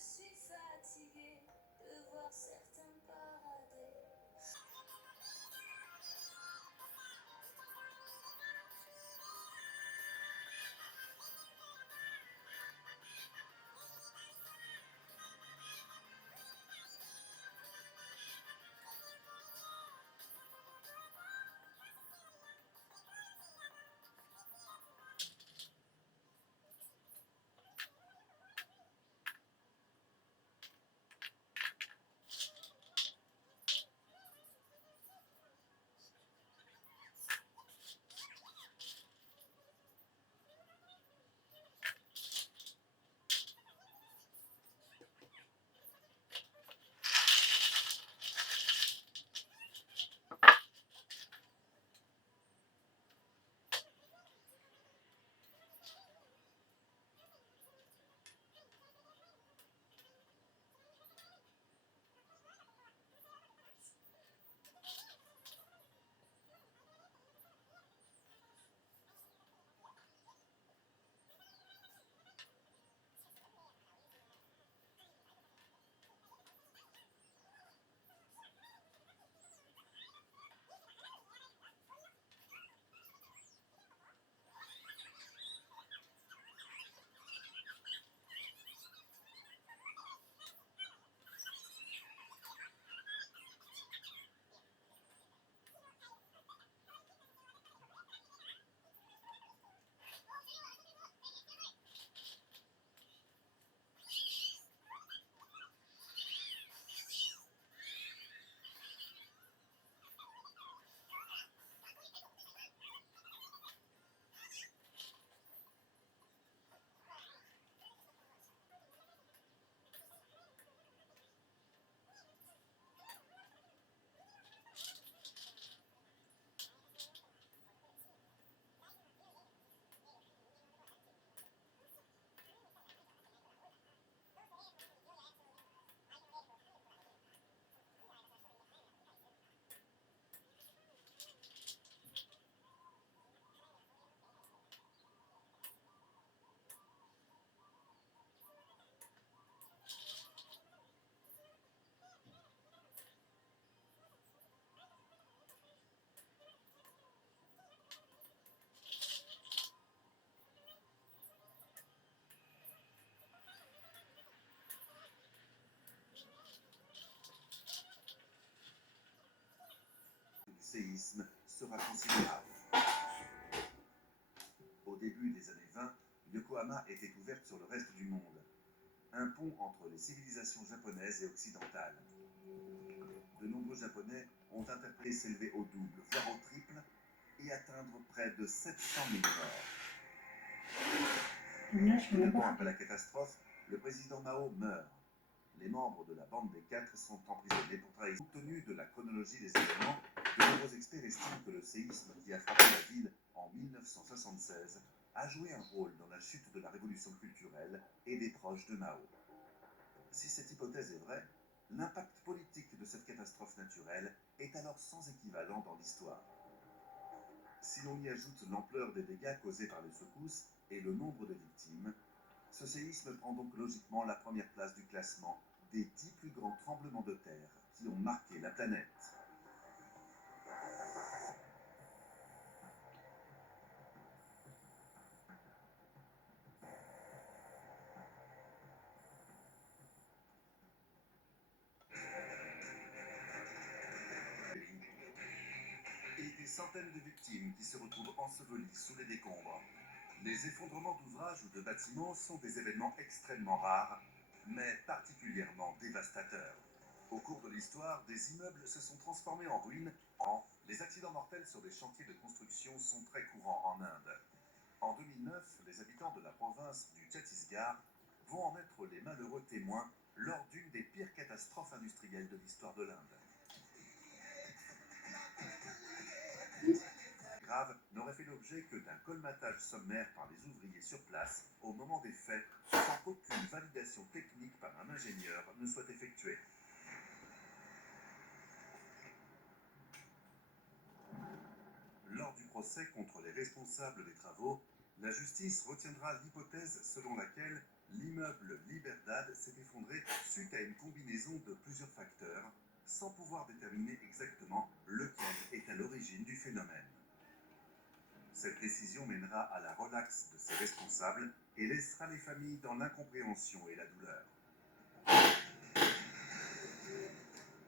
suis fatiguée de voir certains parader. Séisme sera considérable. Au début des années 20, Yokohama était ouverte sur le reste du monde, un pont entre les civilisations japonaises et occidentales. De nombreux Japonais ont interprété s'élever au double, voire au triple, et atteindre près de 700 000 morts. Peu de temps après la catastrophe, le président Mao meurt. Les membres de la bande des quatre sont emprisonnés pour trahison. Compte tenu de la chronologie des événements, de nombreux experts estiment que le séisme qui a frappé la ville en 1976 a joué un rôle dans la chute de la révolution culturelle et des proches de Mao. Si cette hypothèse est vraie, l'impact politique de cette catastrophe naturelle est alors sans équivalent dans l'histoire. Si l'on y ajoute l'ampleur des dégâts causés par les secousses et le nombre de victimes, ce séisme prend donc logiquement la première place du classement des 10 plus grands tremblements de terre qui ont marqué la planète. Et des centaines de victimes qui se retrouvent ensevelies sous les décombres. Les effondrements d'ouvrages ou de bâtiments sont des événements extrêmement rares, mais particulièrement dévastateurs. Au cours de l'histoire, des immeubles se sont transformés en ruines. Les accidents mortels sur des chantiers de construction sont très courants en Inde. En 2009, les habitants de la province du Chhattisgarh vont en être les malheureux témoins lors d'une des pires catastrophes industrielles de l'histoire de l'Inde. Grave n'aurait fait l'objet que d'un colmatage sommaire par les ouvriers sur place au moment des faits, sans qu'aucune validation technique par un ingénieur ne soit effectuée. Lors du procès contre les responsables des travaux, la justice retiendra l'hypothèse selon laquelle L'immeuble Liberdad s'est effondré suite à une combinaison de plusieurs facteurs, sans pouvoir déterminer exactement lequel est à l'origine du phénomène. Cette décision mènera à la relaxe de ses responsables et laissera les familles dans l'incompréhension et la douleur.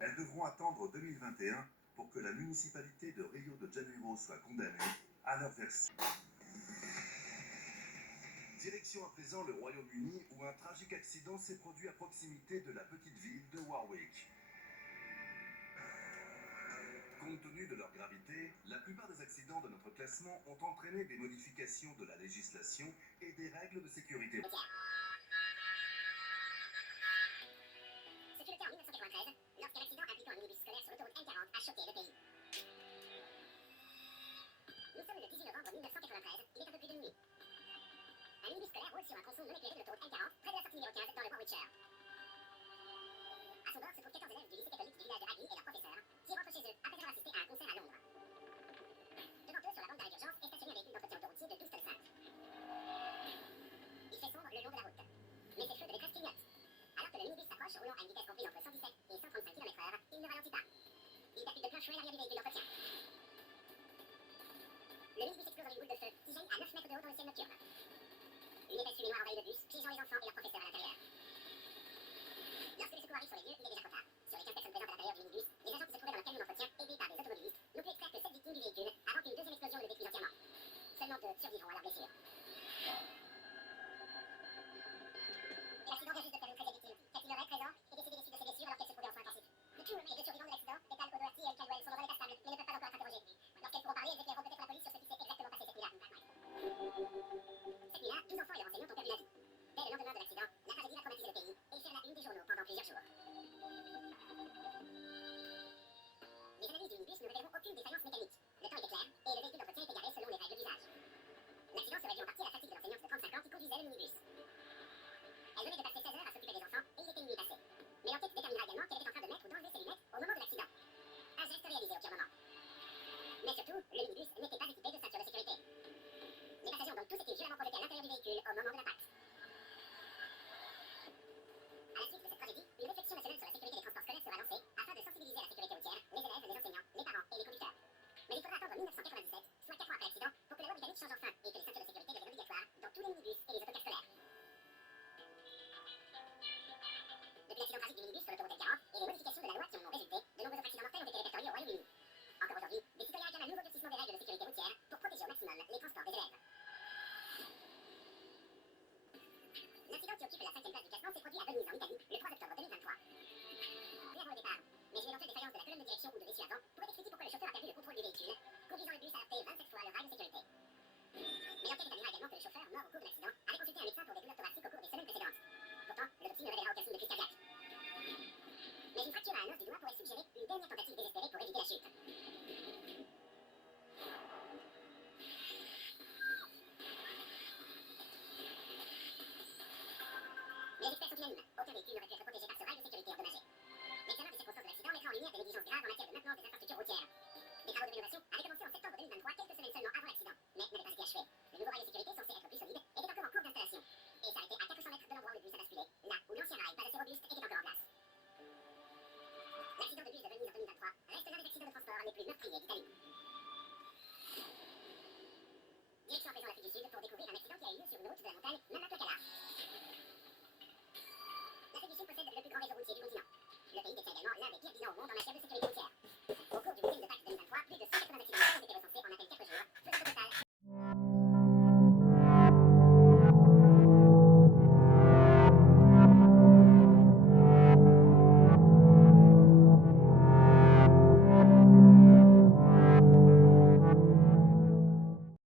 Elles devront attendre 2021 pour que la municipalité de Rio de Janeiro soit condamnée à leur version. Direction à présent le Royaume-Uni où un tragique accident s'est produit à proximité de la petite ville de Warwick. Compte tenu de leur gravité, la plupart des accidents de notre classement ont entraîné des modifications de la législation et des règles de sécurité. Ce fut le cas en 1993, lorsqu'un accident impliquant un minibus scolaire sur l'autoroute M40 a choqué le pays. Nous sommes le 18 novembre 1993, il est un peu plus de minuit. Un minibus scolaire roule sur un tronçon non éclairé de l'autoroute M40, près de la sortie numéro 15 dans le Warwickshire. À son bord se trouvent 14 élèves du lycée catholique du village de Hackney et leurs professeurs, qui rentrent chez eux après avoir assisté à un concert à Londres. Devant eux, sur la bande d'arrêt d'urgence, est stationné un véhicule d'entretien autoroutier de 12 tonnes 5. Il fait sombre le long de la route, mais ses feux de détresse clignotent. Alors que le minibus s'approche, roulant à une vitesse comprise entre 117 et 135 km/h, il ne ralentit pas. Il percute de plein fouet l'arrière du véhicule d'entretien. Le minibus explose en une boule de feu qui jaillit à 9 mètres de haut dans le ciel nocturne. Une épaisse fumée noire envahit le bus, piégeant les enfants et leurs professeurs à l'intérieur. Lorsque les secours arrivent sur les lieux, il est déjà trop tard. Sur les 15 personnes présentes à l'intérieur du minibus, les agents qui se trouvaient dans le camion d'entretien, aidés par des automobilistes, n'ont pu extraire que 7 victimes du véhicule avant qu'une deuxième explosion ne le détruise entièrement. Seulement 2 survivront à leurs blessures. Et l'accident vient juste de faire une 13e victime. Cathy Loret, 13 ans, est décédée des suites de ses blessures alors qu'elle se trouvait en soins intensifs. Les 2 survivants de l'accident, Bethal O'Doherty et Eric Caldwell, sont dans un état stable, mais ne peuvent pas encore être interrogés. Lorsqu'elles pourront parler, elles éclaireront peut-être la police sur ce qui s'est exactement passé cette nuit-là. Cette nuit-là, 12 enfants et leurs enseignants ont perdu la vie. Dès le lendemain de l'accident, la tragédie va traumatiser le pays et faire la une des journaux pendant plusieurs jours. Les analyses du minibus ne révéleront aucune défaillance mécanique. Le temps était clair et le véhicule d'entretien était garé selon les règles d'usage. L'accident serait dû en partie à la fatigue de l'enseignante de 35 ans qui conduisait le minibus. Elle venait de passer 16 heures à s'occuper des enfants et il était minuit passé. Mais l'enquête déterminera également qu'elle était en train de mettre ou d'enlever ses lunettes au moment de l'accident. Un geste réalisé au pire moment. Mais surtout, le minibus n'était pas équipé de ceinture de sécurité. Les passagers ont donc tous été violemment projetés à l'intérieur du véhicule au moment de l'impact. À la suite de cette tragédie, une réflexion nationale sur la sécurité des transports scolaires sera lancée afin de sensibiliser à la sécurité routière les élèves, les enseignants, les parents et les conducteurs. Mais il faudra attendre 1997, soit 4 ans après l'accident, pour que la loi britannique change enfin et que les ceintures de sécurité deviennent obligatoires dans tous les minibus et les autocars scolaires. Depuis l'accident tragique du minibus sur l'autoroute M40 et les modifications de la loi qui en ont résulté, de nombreux autres accidents mortels ont été répertoriés au Royaume-Uni. Encore aujourd'hui, des citoyens réclament un nouveau durcissement des règles de sécurité routière pour protéger au maximum les transports des élèves. L'incident qui occupe la 5e place du classement s'est produit à Venise en Italie le 3 octobre 2023. Peu avant le départ, mais une éventuelle défaillance de la colonne de direction ou de l'essieu avant pourrait expliquer pourquoi le chauffeur a perdu le contrôle du véhicule, conduisant le bus à heurter 27 fois le rail de sécurité. Mais l'enquête établira également que le chauffeur, mort au cours de l'accident, avait consulté un médecin pour des douleurs thoraciques au cours des semaines précédentes. Pourtant, l'autopsie ne révélera aucun signe de crise cardiaque. Mais une fracture à un os du doigt pourrait suggérer une dernière tentative désespérée pour éviter la chute. Mais les experts sont unanimes. Aucun véhicule n'aurait pu être protégé par ce rail de sécurité endommagé. L'examen des circonstances de l'accident mettra en lumière des négligences graves en matière de maintenance des infrastructures routières. Les travaux de rénovation avaient commencé en septembre 2023, quelques semaines seulement avant l'accident, mais n'avaient pas été achevés. Le nouveau rail de sécurité, censé être plus solide, était encore en cours d'installation et s'arrêtait à 400 mètres de l'endroit où le bus a basculé, là où l'ancien rail, pas assez robuste, était encore en place. L'accident de bus de Venise en 2023 reste l'un des accidents de transport les plus meurtriers d'Italie. Direction à présent l'Afrique du Sud pour découvrir un accident qui a eu lieu sur une route de la montagne, Namakwakala. L'Afrique du Sud possède le plus grand réseau routier du continent. Le pays détient également l'un des pires bilans au monde en matière de sécurité routière.